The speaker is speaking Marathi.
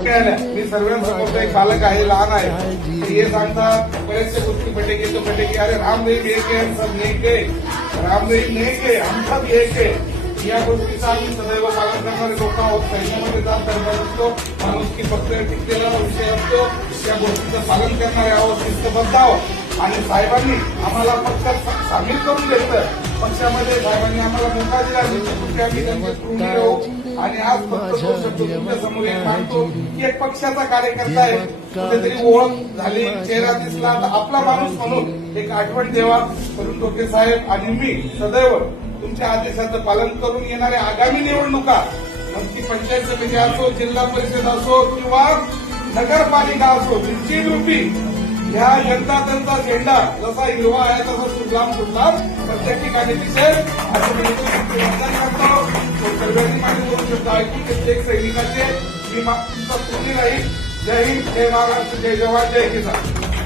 मी सर्वांसमोर एक बालक आहे, लहान आहे, हे सांगतात बरेचसे गोष्टी पटेगी तो पटेगी. अरे रामदेव एक है, सब नेक है, रामदेव नेक है, हम सब एक है. या गोष्टीचा आम्ही सदैव पालन करणारे लोक आहोत. सैन्यामध्ये जात धर्म असतो, माणूस की फक्त टिकलेला विषय असतो. या गोष्टीचं पालन करणारे आहोत, शिस्तबद्ध आहोत. आणि साहेबांनी आम्हाला पक्षात सामील करून घेतलं. पक्षामध्ये साहेबांनी आम्हाला मोका दिला, कुठे आम्ही त्यांचे ऋणी राहू. आणि आज फक्त तो शब्द तुमच्या समोर एक मानतो की एक पक्षाचा कार्यकर्ता आहे, कुठेतरी ओळख झाली, चेहरा दिसला, तर आपला माणूस म्हणून एक आठवण देवा. करून टोके साहेब आणि मी सदैव तुमच्या आदेशाचं पालन करून येणाऱ्या आगामी निवडणुका, मग ती पंचायत समिती असो, जिल्हा परिषद असो किंवा नगरपालिका असो, निश्चित रूपी ह्या जनता दलचा झेंडा जसा हिरवा आहे तसा सुजलाम सुफलाम प्रत्येक ठिकाणी दिसेल असं मी मतदान करतो. सर्वांनी माझे दोन शब्द ऐकून प्रत्येक सैनिकाचे मी तुमचा पूर्ण राहील. जय हिंद, जय महाराष्ट्र, जय जवान, जय किसान.